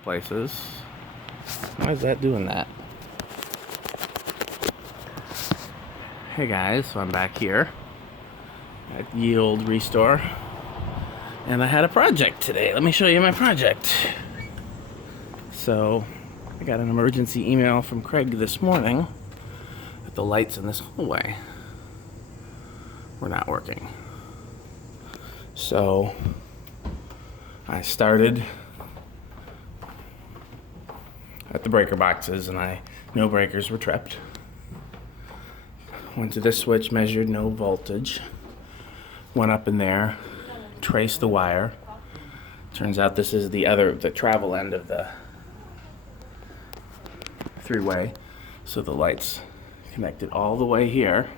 Places. Why is that doing that? Hey guys, so I'm back here at the old Restore, and I had a project today. Let me show you my project. So I got an emergency email from Craig this morning that the lights in this hallway were not working. So I started at the breaker boxes, and no breakers were tripped. Went to this switch, measured no voltage. Went up in there, traced the wire. Turns out this is the travel end of the three-way. So the lights connected all the way here.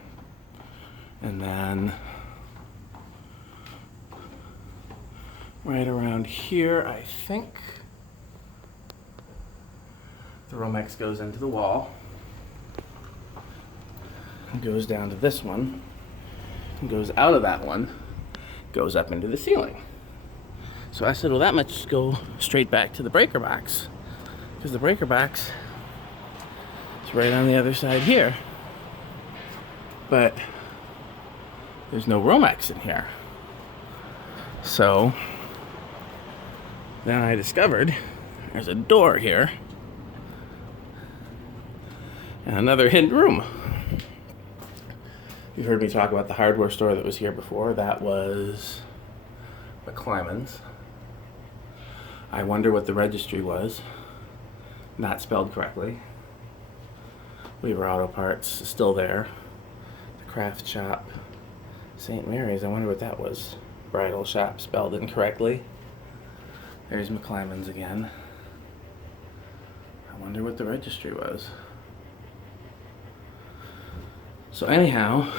And then right around here, I think the Romex goes into the wall, and goes down to this one, and goes out of that one, goes up into the ceiling. So I said, well, that must go straight back to the breaker box, because the breaker box is right on the other side here. But there's no Romex in here. So then I discovered there's a door here and another hidden room. You've heard me talk about the hardware store that was here before. That was McClymonds. I wonder what the registry was. Not spelled correctly. Weaver Auto Parts is still there. The craft shop, St. Mary's, I wonder what that was. Bridal shop spelled incorrectly. There's McClymonds again. I wonder what the registry was. So anyhow,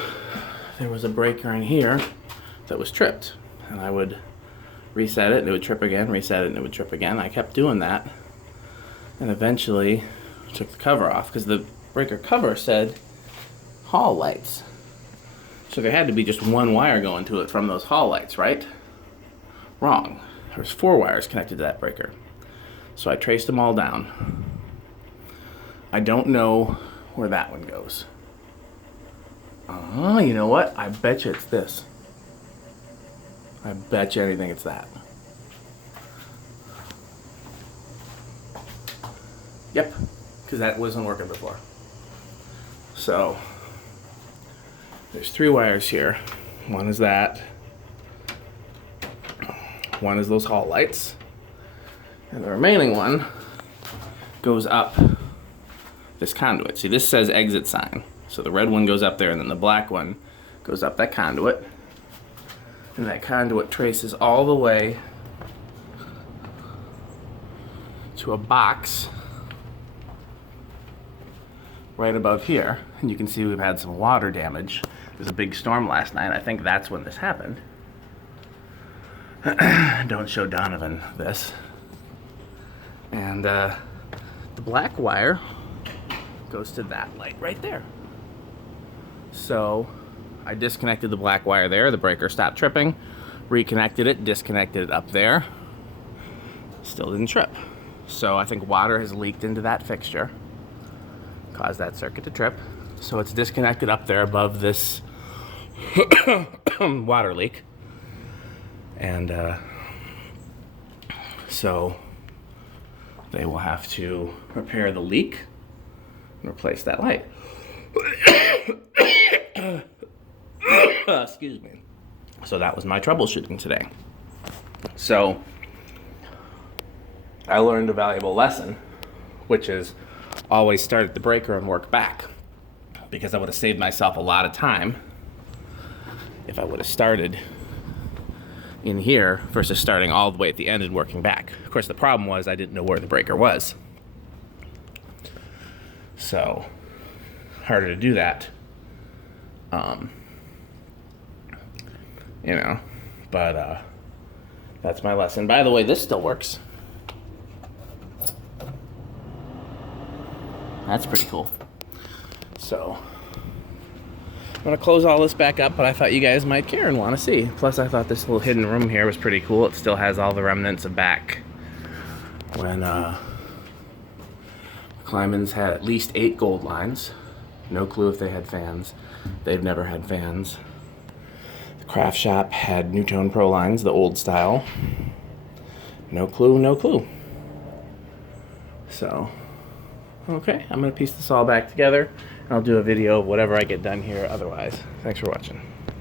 there was a breaker in here that was tripped, and I would reset it and it would trip again, reset it and it would trip again. I kept doing that, and eventually took the cover off, because the breaker cover said hall lights. So there had to be just one wire going to it from those hall lights, right? Wrong. There was 4 wires connected to that breaker. So I traced them all down. I don't know where that one goes. You know what? I bet you it's this. I bet you anything it's that. Yep, because that wasn't working before. So there's 3 wires here. One is that. One is those hall lights. And the remaining one goes up this conduit. See, this says exit sign. So the red one goes up there, and then the black one goes up that conduit. And that conduit traces all the way to a box right above here. And you can see we've had some water damage. There was a big storm last night. I think that's when this happened. Don't show Donovan this. And the black wire goes to that light right there. So I disconnected the black wire there. The breaker stopped tripping. Reconnected it, disconnected it up there. Still didn't trip. So I think water has leaked into that fixture, caused that circuit to trip. So it's disconnected up there above this water leak. And so they will have to repair the leak and replace that light. Excuse me. So that was my troubleshooting today. So I learned a valuable lesson, which is always start at the breaker and work back, because I would have saved myself a lot of time if I would have started in here versus starting all the way at the end and working back. Of course, the problem was I didn't know where the breaker was. So harder to do that. But that's my lesson. By the way, this still works. That's pretty cool. So I'm gonna close all this back up, but I thought you guys might care and want to see. Plus I thought this little hidden room here was pretty cool. It still has all the remnants of back when Kleiman's had at least 8 gold lines. No clue if they had fans. They've never had fans. The craft shop had Newtone Pro lines, the old style. No clue, no clue. So, okay, I'm gonna piece this all back together, and I'll do a video of whatever I get done here otherwise. Thanks for watching.